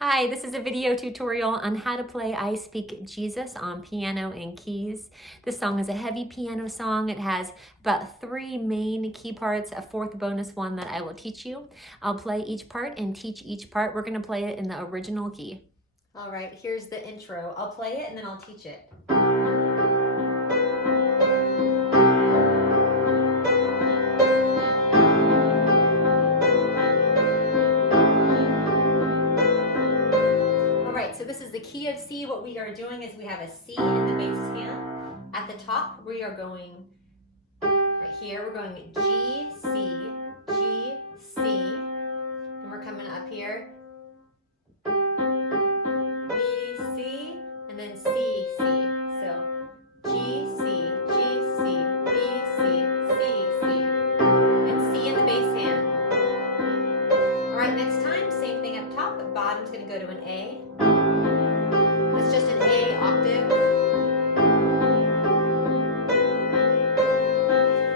Hi, this is a video tutorial on how to play I Speak Jesus on piano and keys. This song is a heavy piano song. It has about 3 main key parts, a 4th bonus one that I will teach you. I'll play each part and teach each part. We're going to play it in the original key. All right, here's the intro. I'll play it and then I'll teach it. So this is the key of C. What we are doing is we have a C in the bass hand. At the top, we are going right here. We're going G, C, G, C. And we're coming up here. B, C, and then C, C. So G, C, G, C, B, C, C, C. And C in the bass hand. All right, next time, same thing up top. The bottom's going to go to an A. It's just an A octave.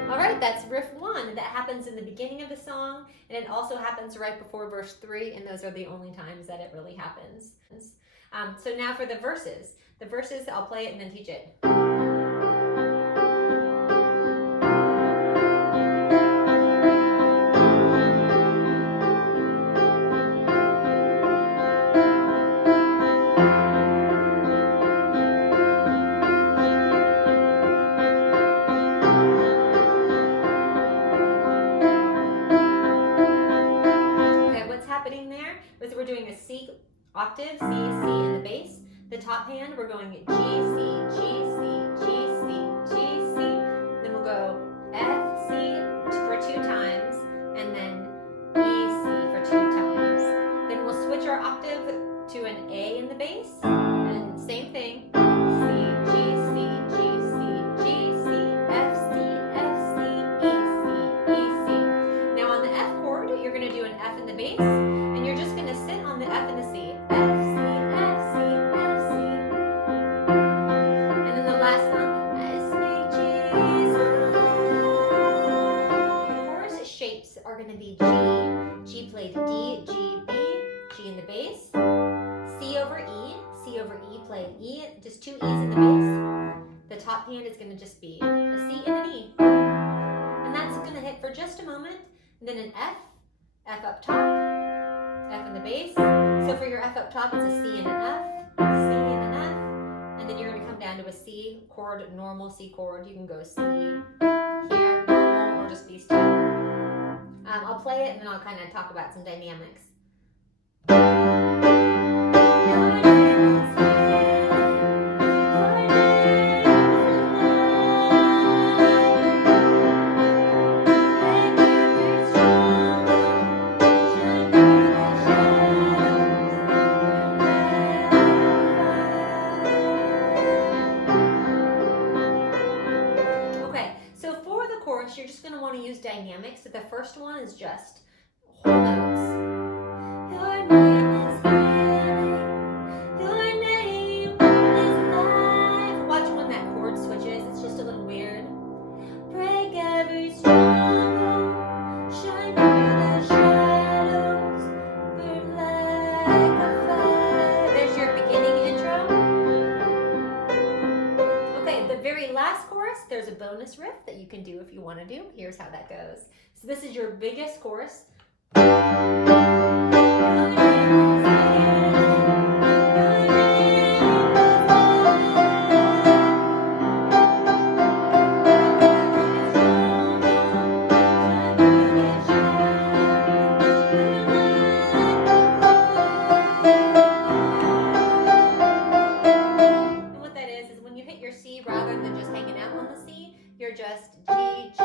All right, that's riff 1. That happens in the beginning of the song, and it also happens right before verse 3, and those are the only times that it really happens. So now for the verses. The verses, I'll play it and then teach it. We're doing a C octave, C, C in the bass. The top hand, we're going G, C, G, C, G, C, G, C. Then we'll go F, C for 2 times, and then E, C for 2 times. Then we'll switch our octave to an A in the bass, and same thing. C, G, C, G, C, G, C, F, C, F, C, E, C, E, C. Now on the F chord, you're going to do an F in the bass. And you're just going to sit on the F and the C. F, C, F, C, F, C. And then the last one, I speak Jesus. The chorus shapes are going to be G played D, G, B, G in the bass, C over E played E, just 2 E's in the bass. The top hand is going to just be a C and an E. And that's going to hit for just a moment. And then an F up top, F in the bass. So for your F up top, it's a C and an F, C and an F, and then you're going to come down to a C chord, normal C chord. You can go C here, normal, or just these 2. I'll play it and then I'll kind of talk about some dynamics. You're just going to want to use dynamics. So the first one is just whole notes. Your name is healing. Your name is life. Watch when that chord switches. It's just a little weird. Break every stronghold. Shine through the shadows. Burn like a fire. There's your beginning intro. Okay, the very last chorus, there's a bonus riff that you can do if you want to do. Here's how that goes. So this is your biggest chorus. Rather than just hanging out on the C, you're just G, G,